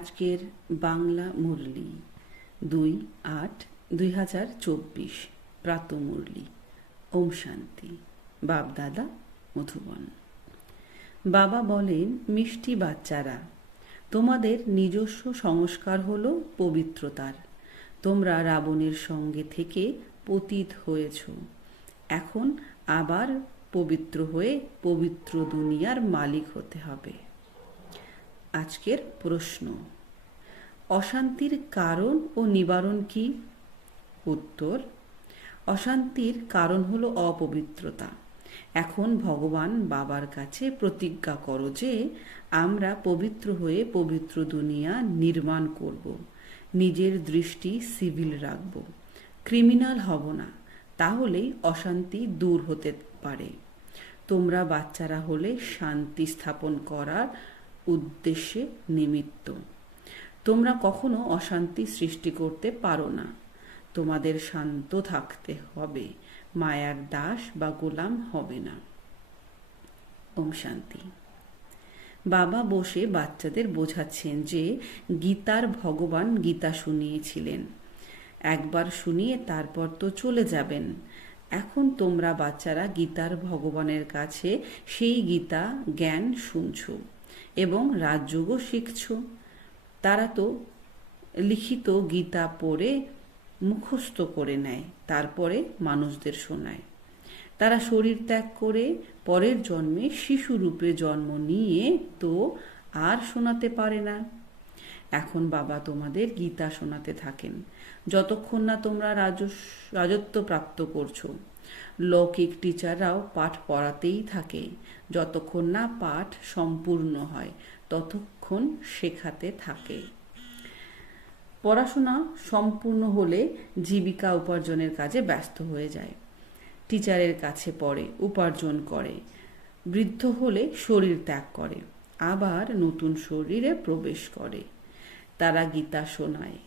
আজকের বাংলা মুরলি, দুই আট দুই হাজার চব্বিশ, প্রাত মুরলি, ওম শান্তি। বাপদাদা মধুবন। বাবা বলেন, মিষ্টি বাচ্চারা, তোমাদের নিজস্ব সংস্কার হল পবিত্রতার। তোমরা রাবণের সঙ্গে থেকে পতিত হয়েছ। এখন আবার পবিত্র হয়ে পবিত্র দুনিয়ার মালিক হতে হবে। আজকের প্রশ্ন। অশান্তির কারণ ও নিবারণ কি? উত্তর, অশান্তির কারণ হলো অপবিত্রতা। এখন ভগবান বাবার কাছে প্রতিজ্ঞা করো যে আমরা পবিত্র হয়ে পবিত্র দুনিয়া নির্মাণ করব। নিজের দৃষ্টি সিভিল রাখব। ক্রিমিনাল হব না, তাহলেই অশান্তি দূর হতে পারে। তোমরা বাচ্চারা হলে শান্তি স্থাপন করার উদ্দেশ্যে নিমিত্ত। তোমরা কখনো অশান্তি সৃষ্টি করতে পারো না। তোমাদের শান্ত থাকতে হবে। মায়ার দাস বা গোলাম হবে না। ওম শান্তি। বাবা বসে বাচ্চাদের বোঝাচ্ছেন যে গীতার ভগবান গীতা শুনিয়েছিলেন। একবার শুনিয়ে তারপর তো চলে যাবেন। এখন তোমরা বাচ্চারা গীতার ভগবানের কাছে সেই গীতা, জ্ঞান শুনছ। এবং রাজযোগও শিখছ। তারা তো লিখিত গীতা পড়ে মুখস্থ করে নেয়, তারপরে মানুষদের শোনায়। তারা শরীর ত্যাগ করে পরের জন্মে শিশু রূপে জন্ম নিয়ে তো আর শোনাতে পারে না। এখন বাবা তোমাদের গীতা শোনাতে থাকেন। যতক্ষণ না তোমরা রাজস্ব রাজত্ব প্রাপ্ত করছ লৌকিক টিচাররাও পাঠ পড়াতেই থাকে। যতক্ষণ না পাঠ সম্পূর্ণ হয়, ততক্ষণ শেখাতে থাকে। পড়াশোনা সম্পূর্ণ হলে জীবিকা উপার্জনের কাজে ব্যস্ত হয়ে যায়। টিচারের কাছে পড়ে, উপার্জন করে। বৃদ্ধ হলে শরীর ত্যাগ করে, আবার নতুন শরীরে প্রবেশ করে। তারা গীতা শোনায়।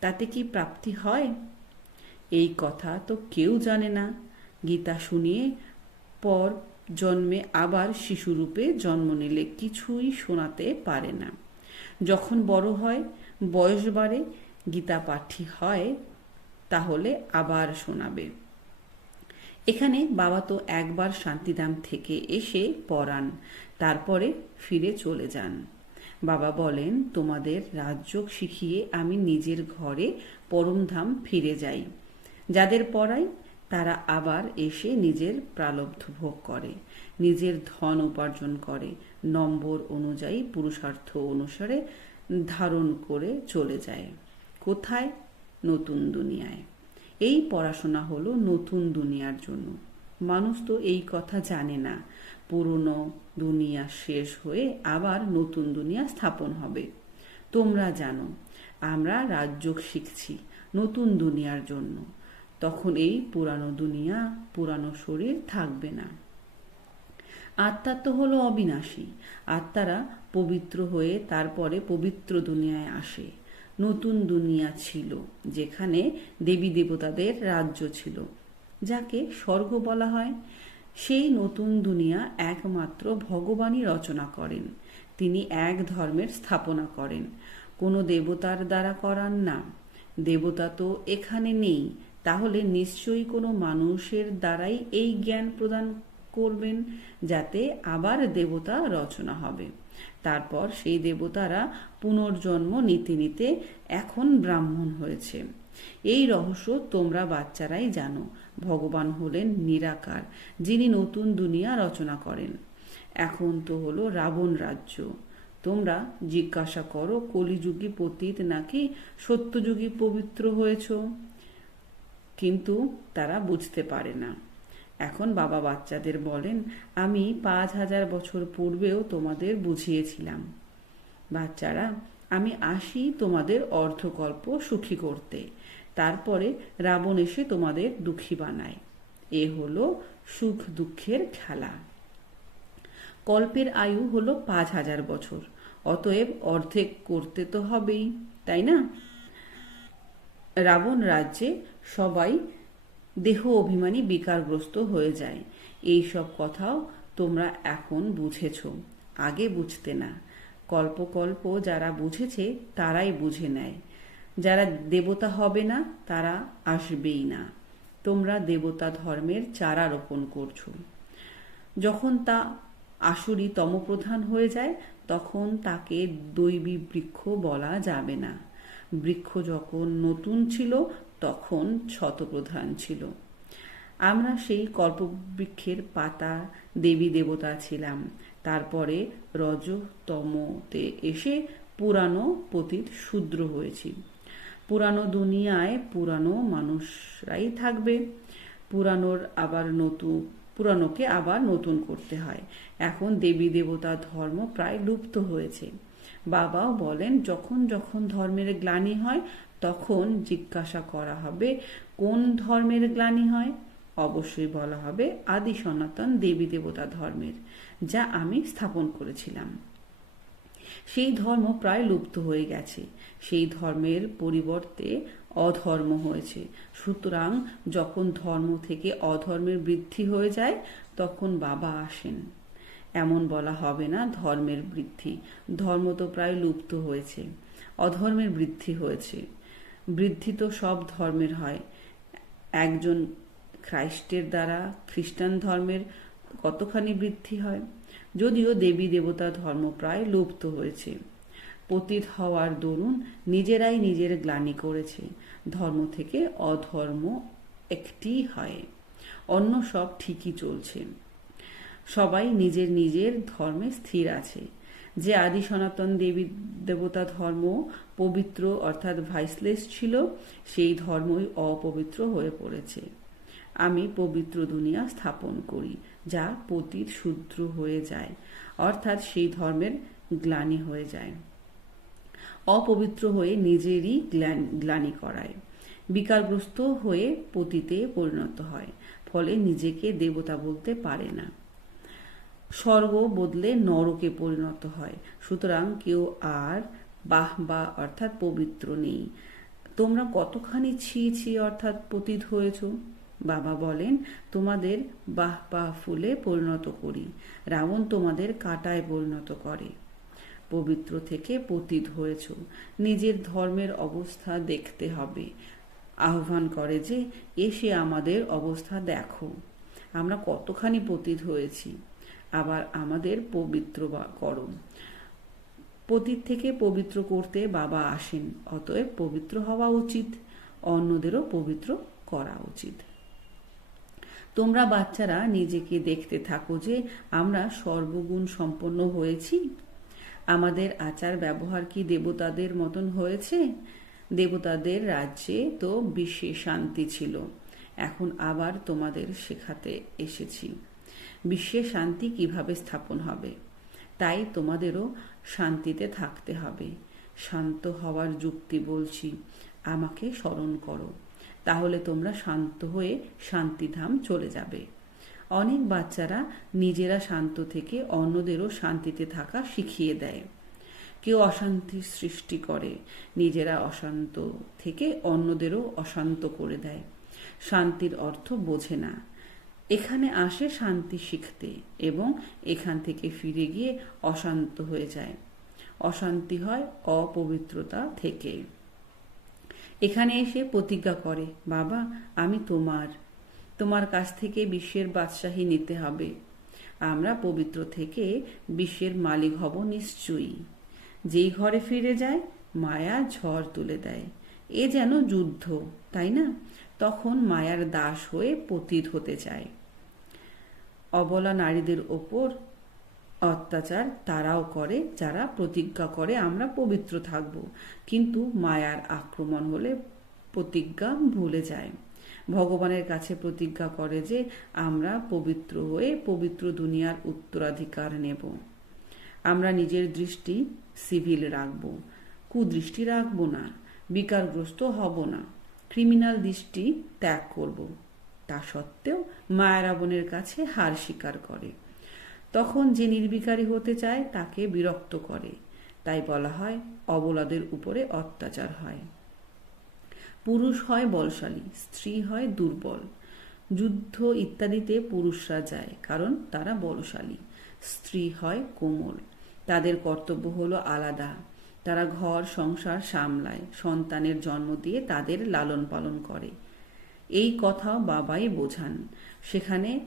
তাতে কি প্রাপ্তি হয়? এই কথা তো কেউ জানে না। গীতা শুনিয়ে পর জন্মে আবার শিশুরূপে জন্ম নিলে কিছুই শোনাতে পারে না। যখন বড় হয়, বয়স বাড়ে, গীতা পাঠী হয়, তাহলে আবার শোনাবে। এখানে বাবা তো একবার শান্তিধাম থেকে এসে পড়ান, তারপরে ফিরে চলে যান। বাবা বলেন, তোমাদের রাজযোগ শিখিয়ে আমি নিজের ঘরে পরমধাম ফিরে যাই। যাদের পড়াই তারা আবার এসে নিজের প্রালব্ধ ভোগ করে, নিজের ধন উপার্জন করে, নম্বর অনুযায়ী পুরুষার্থ অনুসারে ধারণ করে চলে যায়। কোথায়? নতুন দুনিয়ায়। এই পড়াশোনা হলো নতুন দুনিয়ার জন্য। মানুষ তো এই কথা জানে না। পুরনো দুনিয়া শেষ হয়ে আবার নতুন দুনিয়া স্থাপন হবে। তোমরা জানো, আমরা রাজযোগ শিখছি নতুন দুনিয়ার জন্য। তখন এই পুরানো দুনিয়া, পুরানো শরীর থাকবে না। আত্মা তো হলো অবিনাশী। আত্মারা পবিত্র হয়ে তারপরে পবিত্র দুনিয়ায় আসে। নতুন দুনিয়া ছিল, যেখানে দেবী দেবতাদের রাজ্য ছিল, যাকে স্বর্গ বলা হয়। সেই নতুন দুনিয়া একমাত্র ভগবানই রচনা করেন। তিনি এক ধর্মের স্থাপনা করেন। কোনো দেবতার দ্বারা করান না। দেবতা তো এখানে নেই তাহলে নিশ্চয়ই কোনো মানুষের দ্বারাই এই জ্ঞান প্রদান করবেন যাতে আবার দেবতা রচনা হবে। তারপর সেই দেবতারা পুনর্জন্ম নিতে নিতে এখন ব্রাহ্মণ হয়েছে। এই রহস্য তোমরা বাচ্চারাই জানো। ভগবান হলেন নিরাকার, যিনি নতুন দুনিয়া রচনা করেন। এখন তো হলো রাবণ রাজ্য। তোমরা জিজ্ঞাসা করো, কলিযুগী পতীত নাকি সত্যযুগী পবিত্র হয়েছ? কিন্তু তারা বুঝতে পারে না। এখন বাবা বাচ্চাদের বলেন, আমি পাঁচ হাজার বছর পূর্বেও তোমাদের বুঝিয়েছিলাম। বাচ্চারা, আমি আসি তোমাদের অর্ধকল্প সুখী করতে। তারপরে রাবণ এসে তোমাদের দুঃখী বানায়। এ হলো সুখ দুঃখের খেলা। কল্পের আয়ু হলো পাঁচ হাজার বছর। অতএব অর্ধেক করতে তো হবেই, তাই না? রাবণ রাজ্যে সবাই দেহ অভিমানী বিকারগ্রস্ত হয়ে যায়। এই সব কথাও তোমরা এখন বুঝেছ। আগে বুঝতে না। কল্প কল্প যারা বুঝেছে, তারাই বুঝে নেয়। যারা দেবতা হবে না, তারা আসবেই না। তোমরা দেবতা ধর্মের চারা রোপণ করছ। যখন তা আসুরি তমপ্রধান হয়ে যায়, তখন তাকে দৈবী বৃক্ষ বলা যাবে না। বৃক্ষ যখন নতুন ছিল তখন শতপ্রধান ছিল। আমরা সেই কল্পবৃক্ষের পাতা দেবী দেবতা ছিলাম। তারপরে রজতমতে এসে পুরানো পতীত শূদ্র হয়েছি। পুরানো দুনিয়ায় পুরানো মানুষরাই থাকবে। পুরানোর আবার নতুন, পুরানোকে আবার নতুন করতে হয়। এখন দেবী দেবতা ধর্ম প্রায় লুপ্ত হয়েছে। বাবাও বলেন, যখন যখন ধর্মের গ্লানি হয় তখন জিজ্ঞাসা করা হবে, কোন ধর্মের গ্লানি হয়? অবশ্যই বলা হবে, আদি সনাতন দেবী দেবতা ধর্মের, যা আমি স্থাপন করেছিলাম। সেই ধর্ম প্রায় লুপ্ত হয়ে গেছে। সেই ধর্মের পরিবর্তে অধর্ম হয়েছে। সুতরাং যখন ধর্ম থেকে অধর্মের বৃদ্ধি হয়ে যায়, তখন বাবা আসেন। এমন বলা হবে না ধর্মের বৃদ্ধি। ধর্ম তো প্রায় লুপ্ত হয়েছে। অধর্মের বৃদ্ধি হয়েছে। বৃদ্ধি তো সব ধর্মের হয়। একজন খ্রাইস্টের দ্বারা খ্রিস্টান ধর্মের কতখানি বৃদ্ধি হয়? যদিও দেবী দেবতা ধর্ম প্রায় লুপ্ত হয়েছে। পতিত হওয়ার দরুন নিজেরাই নিজের গ্লানি করেছে। ধর্ম থেকে অধর্ম একটি হয়। অন্য সব ঠিকই চলছে। সবাই নিজের নিজের ধর্মে স্থির আছে। যে আদি সনাতন দেবী দেবতা ধর্ম পবিত্র অর্থাৎ ভাইসলেস ছিল, সেই ধর্মই অপবিত্র হয়ে পড়েছে। আমি পবিত্র দুনিয়া স্থাপন করি, যা পতিত শূদ্র হয়ে যায়, অর্থাৎ সেই ধর্মের গ্লানি হয়ে যায়। অপবিত্র হয়ে নিজেরই গ্লানি করায়। বিকারগ্রস্ত হয়ে পতিতে পরিণত হয়, ফলে নিজেকে দেবতা বলতে পারে না। স্বর্গ বদলে নরকে পরিণত হয়। সুতরাং কেউ আর বাহ বা অর্থাৎ পবিত্র নেই। তোমরা কতখানি ছি ছি অর্থাৎ পতিত হয়েছ? বাবা বলেন, তোমাদের বাহ বাহ ফুলে পরিণত করি, রাবণ তোমাদের কাটায় পরিণত করে। পবিত্র থেকে পতিত হয়েছ, নিজের ধর্মের অবস্থা দেখতে হবে। আহ্বান করে যে, এসে আমাদের অবস্থা দেখো। আমরা কতখানি পতিত হয়েছি। আবার আমাদের পবিত্র করো পতিত থেকে পবিত্র করতে বাবা আসেন, অতএব পবিত্র হওয়া উচিত, অন্যদেরও পবিত্র করা উচিত। তোমরা বাচ্চারা নিজেকে দেখতে থাকো যে আমরা সর্বগুণ সম্পন্ন হয়েছি। আমাদের আচার ব্যবহার কি দেবতাদের মতন হয়েছে? দেবতাদের রাজ্যে তো বিশ্বে শান্তি ছিল। এখন আবার তোমাদের শেখাতে এসেছি। বিশ্বে শান্তি কীভাবে স্থাপন হবে? তাই তোমাদেরও শান্তিতে থাকতে হবে। শান্ত হওয়ার যুক্তি বলছি, আমাকে স্মরণ করো। তাহলে তোমরা শান্ত হয়ে শান্তিধাম চলে যাবে। অনেক বাচ্চারা নিজেরা শান্ত থেকে অন্যদেরও শান্তিতে থাকা শিখিয়ে দেয়। কেউ অশান্তির সৃষ্টি করে, নিজেরা অশান্ত থেকে অন্যদেরও অশান্ত করে দেয়। শান্তির অর্থ বোঝে না। এখানে আসে শান্তি শিখতে এবং এখান থেকে ফিরে গিয়ে অশান্ত হয়ে যায়। অশান্তি হয় অপবিত্রতা থেকে। এখানে এসে প্রতিজ্ঞা করে, বাবা, আমি তোমার তোমার কাছ থেকে বিশ্বের বাদশাহী নিতে হবে। আমরা পবিত্র থেকে বিশ্বের মালিক হব নিশ্চয়ই। যেই ঘরে ফিরে যায়, মায়া ঝড় তুলে দেয়। এ যেন যুদ্ধ, তাই না? তখন মায়ার দাস হয়ে পতিত হতে চায়। অবলা নারীদের ওপর অত্যাচার তারাও করে, যারা প্রতিজ্ঞা করে, আমরা পবিত্র থাকব। কিন্তু মায়ার আক্রমণ হলে প্রতিজ্ঞা ভুলে যায়। ভগবানের কাছে প্রতিজ্ঞা করে যে, আমরা পবিত্র হয়ে পবিত্র দুনিয়ার উত্তরাধিকার নেব। আমরা নিজের দৃষ্টি সিভিল রাখব। কুদৃষ্টি রাখব না। বিকারগ্রস্ত হব না। ক্রিমিনাল দৃষ্টি ত্যাগ করব। তা সত্ত্বেও মায়া রাবণের কাছে হার স্বীকার করে। তখন যে নির্বিকারী হতে চায় তাকে বিরক্ত করে। তাই বলা হয়, অবলাদের উপরে অত্যাচার হয়। পুরুষ হয় বলশালী, স্ত্রী হয় দুর্বল। যুদ্ধ ইত্যাদিতে পুরুষরা যায়, কারণ তারা বলশালী। স্ত্রী হয় কোমল। তাদের কর্তব্য হলো আলাদা। তারা ঘর, সংসার সামলায়। সন্তানের জন্ম দিয়ে তাদের লালন পালন করে। এই কথা বাবাই বোঝান। সেখানে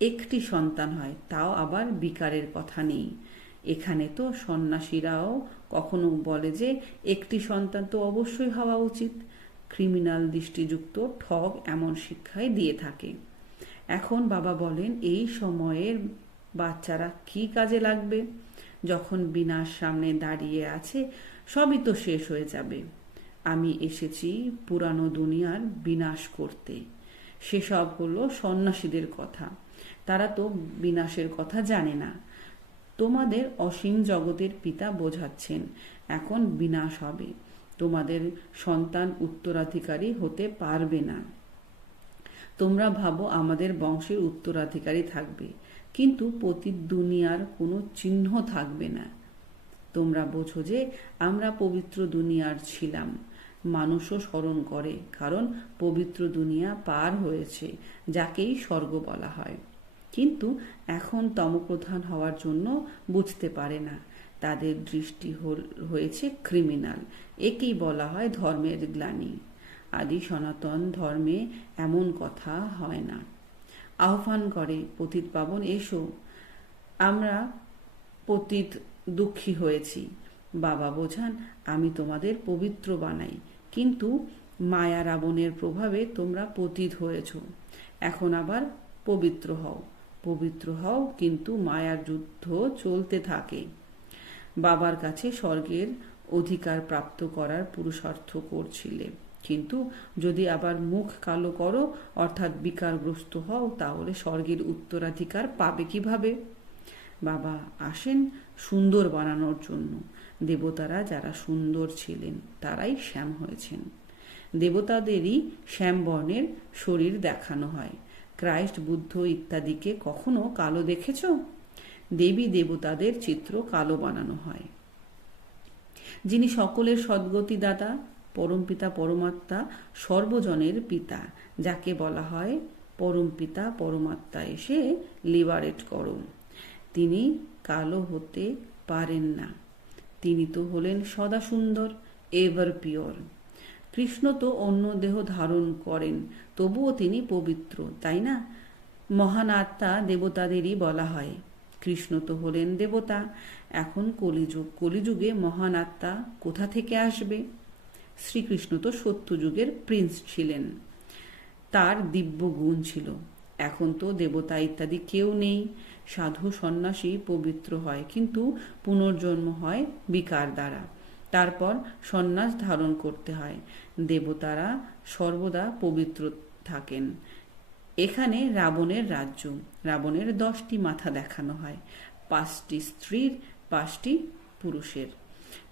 একটি সন্তান হয়, তাও আবার বিকারের কথা নেই। এখানে তো সন্ন্যাসীরাও কখনো বলে যে, একটি সন্তান তো অবশ্যই হওয়া উচিত। ক্রিমিনাল দৃষ্টিযুক্ত ঠগ এমন শিক্ষাই দিয়ে থাকে। এখন বাবা বলেন, এই সময়ের বাচ্চারা কি কাজে লাগবে? যখন বিনাশ সামনে দাঁড়িয়ে আছে, সবই তো শেষ হয়ে যাবে। আমি এসেছি পুরানো দুনিয়ার বিনাশ করতে। সেসব হলো সন্ন্যাসীদের কথা। তারা তো বিনাশের কথা জানে না। তোমাদের অসীম জগতের পিতা বোঝাচ্ছেন, এখন বিনাশ হবে। তোমাদের সন্তান উত্তরাধিকারী হতে পারবে না। তোমরা ভাবো আমাদের বংশের উত্তরাধিকারী থাকবে, কিন্তু পতীত দুনিয়ার কোনো চিহ্ন থাকবে না। তোমরা বোঝো যে আমরা পবিত্র দুনিয়ার ছিলাম। মানুষও স্মরণ করে, কারণ পবিত্র দুনিয়া পার হয়েছে, যাকেই স্বর্গ বলা হয়। কিন্তু এখন তমপ্রধান হওয়ার জন্য বুঝতে পারে না। তাদের দৃষ্টি হয়েছে ক্রিমিনাল একেই বলা হয় ধর্মের গ্লানি। আদি সনাতন ধর্মে এমন কথা হয় না। আহ্বান করে পতিত পাবন, এসো, আমরা পতিত দুঃখী হয়েছি। বাবা বোঝান, আমি তোমাদের পবিত্র বানাই। কিন্তু মায়া রাবণের প্রভাবে তোমরা পতিত হয়েছ। এখন আবার পবিত্র হও। পবিত্র হও, কিন্তু মায়ার যুদ্ধ চলতে থাকে। বাবার কাছে স্বর্গের অধিকার প্রাপ্ত করার পুরুষার্থ করছিলে। কিন্তু যদি আবার মুখ কালো করো, অর্থাৎ বিকারগ্রস্ত হও, তাহলে স্বর্গের উত্তরাধিকার পাবে কীভাবে? বাবা আসেন সুন্দর বানানোর জন্য। দেবতারা যারা সুন্দর ছিলেন, তারাই শ্যাম হয়েছেন। দেবতাদেরই শ্যাম বর্ণের শরীর দেখানো হয়। ক্রাইস্ট, বুদ্ধ ইত্যাদিকে কখনো কালো দেখেছ? দেবী দেবতাদের চিত্র কালো বানানো হয়। যিনি সকলের সদ্গতিদাতা পরমপিতা পরমাত্মা, সর্বজনের পিতা, যাকে বলা হয় পরমপিতা পরমাত্মা, এসে লিবারেট করো। তিনি কালো হতে পারেন না। তিনি তো হলেন সদা সুন্দর, এভার পিওর। কৃষ্ণ তো অন্য দেহ ধারণ করেন, তবুও তিনি পবিত্র, তাই না? মহান আত্মা দেবতাদেরই বলা হয়। কৃষ্ণ তো হলেন দেবতা, এখন কলিযুগ কলিযুগে মহান আত্মা কোথা থেকে আসবে? শ্রীকৃষ্ণ তো সত্যযুগের প্রিন্স ছিলেন। তার দিব্য গুণ ছিল। এখন তো দেবতা ইত্যাদি কেউ নেই। সাধু সন্ন্যাসী পবিত্র হয়, কিন্তু পুনর্জন্ম হয় বিকার দ্বারা। তারপর সন্ন্যাস ধারণ করতে হয়। দেবতারা সর্বদা পবিত্র থাকেন। এখানে রাবণের রাজ্য। রাবণের দশটি মাথা দেখানো হয়। পাঁচটি স্ত্রীর, পাঁচটি পুরুষের।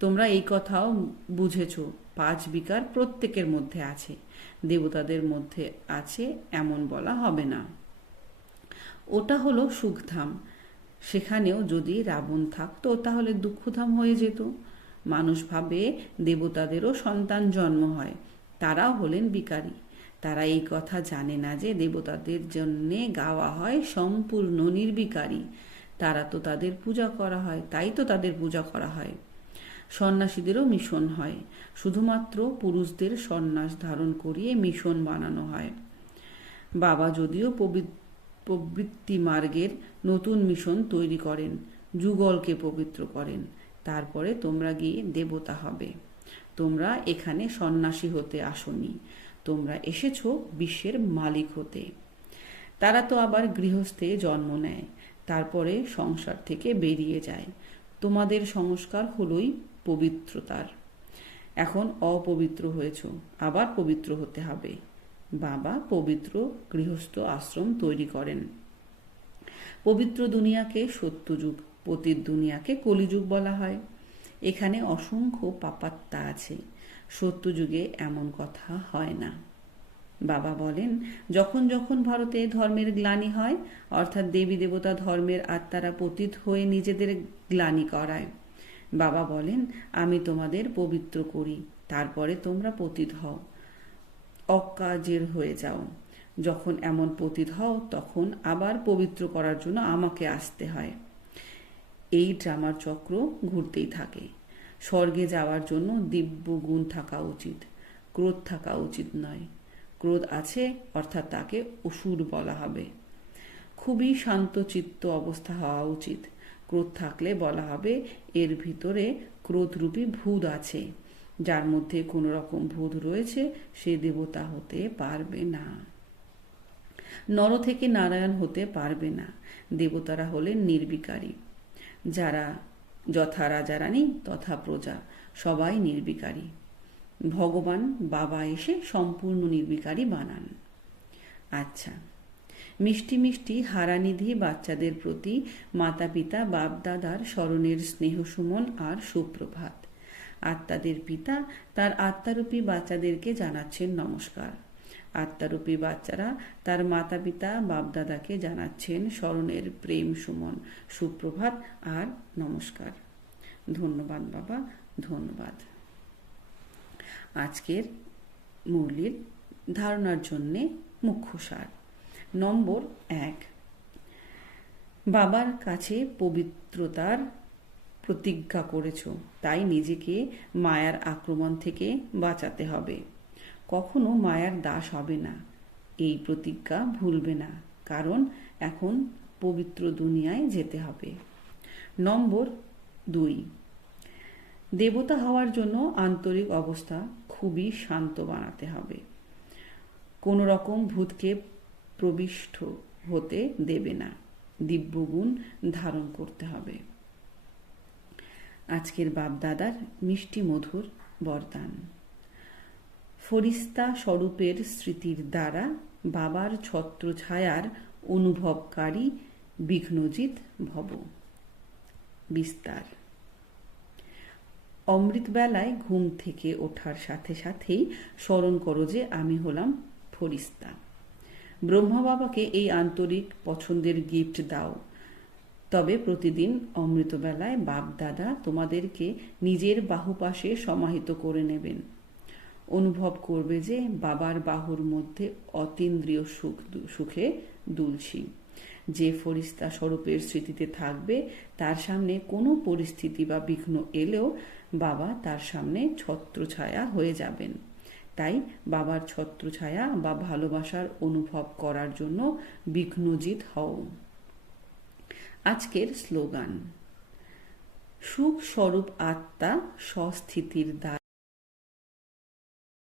তোমরা এই কথাও বুঝেছ। পাঁচ বিকার প্রত্যেকের মধ্যে আছে। দেবতাদের মধ্যে আছে এমন বলা হবে না। ওটা হলো সুখধাম। সেখানেও যদি রাবণ থাকতো, তাহলে দুঃখধাম হয়ে যেত। মানুষ ভাবে দেবতাদেরও সন্তান জন্ম হয়। তারাও হলেন বিকারী। তারা এই কথা জানে না যে দেবতাদের জন্যে গাওয়া হয় সম্পূর্ণ নির্বিকারী। তারা তো তাদের পূজা করা হয়, তাই তো তাদের পূজা করা হয়। সন্ন্যাসীদেরও মিশন হয়। শুধুমাত্র পুরুষদের সন্ন্যাস ধারণ করিয়ে মিশন বানানো হয়। বাবা যদিও প্রবৃত্তি মার্গের নতুন মিশন তৈরি করেন, যুগলকে পবিত্র করেন, তারপরে তোমরা গিয়ে দেবতা হবে। তোমরা এখানে সন্ন্যাসী হতে আসনি। তোমরা এসেছ বিশ্বের মালিক হতে। তারা তো আবার গৃহস্থে জন্ম নেয়, তারপরে সংসার থেকে বেরিয়ে যায়। তোমাদের সংস্কার হলোই পবিত্রতার। এখন অপবিত্র হয়েছ, আবার পবিত্র হতে হবে। বাবা পবিত্র গৃহস্থ আশ্রম তৈরি করেন। পবিত্র দুনিয়াকে সত্যযুগ পতির দুনিয়াকে কলিযুগ বলা হয়। এখানে অসংখ্য পাপাত্তা আছে। সত্যযুগে এমন কথা হয় না। বাবা বলেন, যখন যখন ভারতে ধর্মের গ্লানি হয়, অর্থাৎ দেবী দেবতা ধর্মের আত্মারা পতিত হয়ে নিজেদের গ্লানি করায় বাবা বলেন, আমি তোমাদের পবিত্র করি, তারপরে তোমরা পতিত হও। অকাজের হয়ে যাও। যখন এমন পতিত হও, তখন আবার পবিত্র করার জন্য আমাকে আসতে হয়। এই ড্রামার চক্র ঘুরতেই থাকে। স্বর্গে যাওয়ার জন্য দিব্য গুণ থাকা উচিত, ক্রোধ থাকা উচিত নয়। ক্রোধ আছে, অর্থাৎ তাকে অসুর বলা হবে। খুবই শান্তচিত্ত অবস্থা হওয়া উচিত। ক্রোধ থাকলে বলা হবে এর ভিতরে ক্রোধরূপী ভূত আছে। যার মধ্যে কোনো রকম ভূত রয়েছে, সে দেবতা হতে পারবে না। নর থেকে নারায়ণ হতে পারবে না। দেবতারা হলেন নির্বিকারী। যারা যথা রাজা রানী, তথা প্রজা, সবাই নির্বিকারী। ভগবান বাবা এসে সম্পূর্ণ নির্বিকারী বানান। আচ্ছা মিষ্টি মিষ্টি হারানিধি বাচ্চাদের প্রতি মাতা পিতা বাপ দাদার স্মরণের স্নেহ সুমন আর সুপ্রভাত। আত্মাদের পিতা তার আত্মারূপী বাচ্চাদেরকে জানাচ্ছেন নমস্কার। আত্মারূপী বাচ্চারা তার মাতা পিতা বাপদাদাকে জানাচ্ছেন স্মরণের প্রেম সুমন, সুপ্রভাত আর নমস্কার। ধন্যবাদ বাবা, ধন্যবাদ। আজকের মুরলির ধারণার জন্যে মুখ্য সার। নম্বর এক। বাবার কাছে পবিত্রতার প্রতিজ্ঞা করেছ, তাই নিজেকে মায়ার আক্রমণ থেকে বাঁচাতে হবে। কখনো মায়ার দাস হবে না, এই প্রতিজ্ঞা ভুলবে না, কারণ এখন পবিত্র দুনিয়ায় যেতে হবে। নম্বর দুই। দেবতা হওয়ার জন্য আন্তরিক অবস্থা খুবই শান্ত বানাতে হবে। কোনো রকম ভূতকে প্রবিষ্ট হতে দেবে না। দিব্যগুণ ধারণ করতে হবে। আজকের বাপদাদার মিষ্টি মধুর বরদান। ফরিস্তা স্বরূপের স্মৃতির দ্বারা বাবার ছত্রছায়ার অনুভবকারী বিঘ্নজিৎ ভব। বিস্তার। অমৃতবেলায় ঘুম থেকে ওঠার সাথে সাথেই স্মরণ করো যে আমি হলাম ফরিস্তা। ব্রহ্মা বাবাকে এই আন্তরিক পছন্দের গিফট দাও। তবে প্রতিদিন অমৃতবেলায় বাপ দাদা তোমাদেরকে নিজের বাহুপাশে সমাহিত করে নেবেন। অনুভব করবে যে বাবার বাহুর মধ্যে অতীন্দ্রিয় সুখ সুখে দুলছি। যে ফরিস্তা স্বরূপের স্মৃতিতে থাকবে, তার সামনে কোনো পরিস্থিতি বা বিঘ্ন এলেও বাবা তার সামনে ছত্রছায়া হয়ে যাবেন। তাই বাবার ছত্রছায়া বা ভালোবাসার অনুভব করার জন্য বিঘ্নজিৎ হও। আজকের স্লোগান, সুখ স্বরূপ আত্মা স্বস্থিতির দ্বার